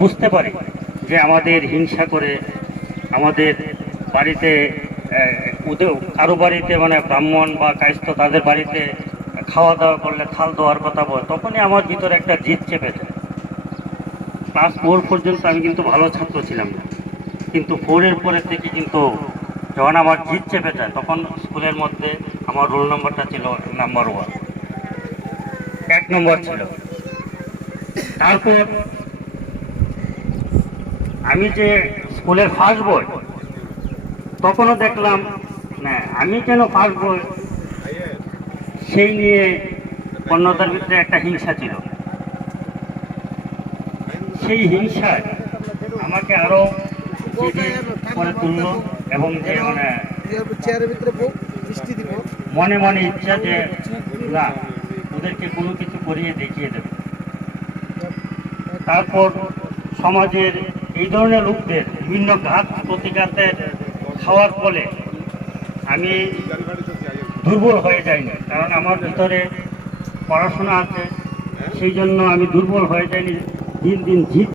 বুঝতে পারি যে আমাদের হিংসা করে আমাদের বাড়িতে কারো বাড়িতে মানে ব্রাহ্মণ বা কায়স্থ তাদের বাড়িতে খাওয়া দাওয়া করলে থাল দেওয়ার কথা বলে, তখনই আমার ভিতরে একটা জিদ চেপে যায়। ক্লাস 4 পর্যন্ত আমি কিন্তু ভালো ছাত্র ছিলাম না, কিন্তু 4-এর পরে থেকে কিন্তু যখন আমার জিদ চেপে যায়, তখন স্কুলের মধ্যে আমার রোল নম্বরটা ছিল নাম্বার 1, 1 নম্বর ছিল। তারপর আমি যে স্কুলের ফার্স্ট বই, তখনও দেখলাম না আমি কেন ফার্স্ট বই, সেই নিয়ে অন্যদের ভিতরে একটা হিংসা ছিল। সেই হিংসায় আমাকে আরো করে তুলল এবং যে মানে মনে মনে ইচ্ছা যে না, ওদেরকে কোনো কিছু করিয়ে দেখিয়ে দেব। তারপর সমাজের এই ধরনের লোকদের বিভিন্ন ঘাত প্রতিঘাতের খাওয়ার ফলে আমি দুর্বল হয়ে যাইনি, কারণ আমার ভিতরে পড়াশোনা আছে, সেই জন্য আমি দুর্বল হয়ে যাইনি। দিন দিন জিদ